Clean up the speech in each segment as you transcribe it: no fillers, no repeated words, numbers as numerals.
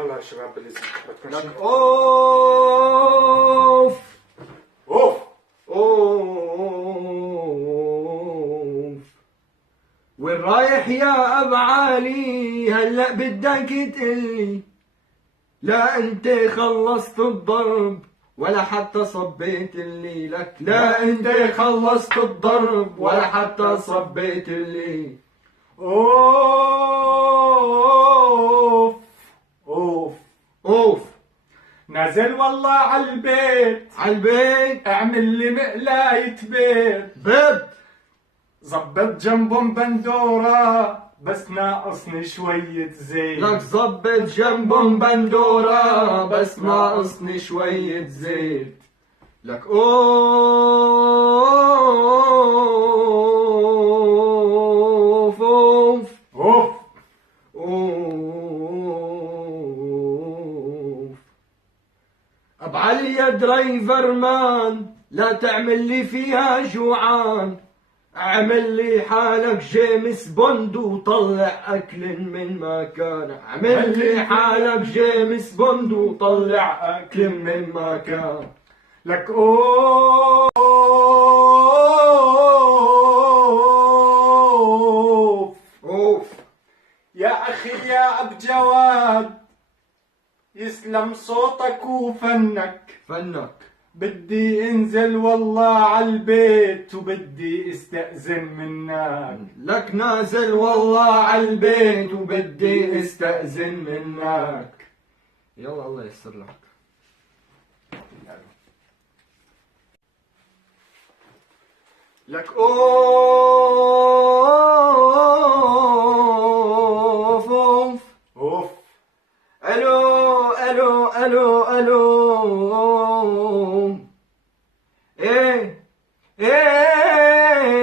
يلا يا شباب بالاسم بدكم لك شيء؟ اوف اوف اوف، وين رايح يا ابو علي؟ هلا بدك تقلي لا انت خلصت الضرب ولا حتى صبيت اللي لك، لا انت خلصت الضرب ولا حتى صبيت اللي. اوف اوف اوف نازل والله عالبيت، عالبيت اعمل لي مقلاية بيت، بيض زبط جنبهم بندورة بس ناقصني شوية زيت. لك زبط جنبهم بندورة بس ناقصني شوية زيت. لك اوف اوف اوف اوف، ابو علي يا درايفر مان لا تعمل لي فيها جوعان، اعمل لي حالك جيمس بوند وطلع اكل من مكان، اعمل لي حالك جيمس بوند وطلع اكل من مكان. لك اوف اوف يا اخي يا اب جواد، يسلم صوتك وفنك، فنك بدي انزل والله عالبيت وبدي استأذن منك. لك نازل والله عالبيت وبدي استأذن منك. يلا الله ييسر لك. لك اوف اوف اوف الو الو الو الو، ايه ايه،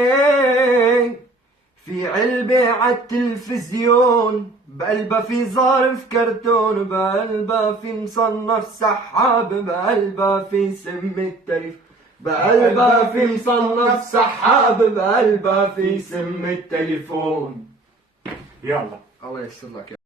في علبة عالتلفزيون بقلبها في ظرف كرتون، بقلبها في مصنف سحاب، بقلبها في سم التليفون، بقلبها في مصنف سحاب، بقلبها في سم التليفون. يلا الله ييسر لك.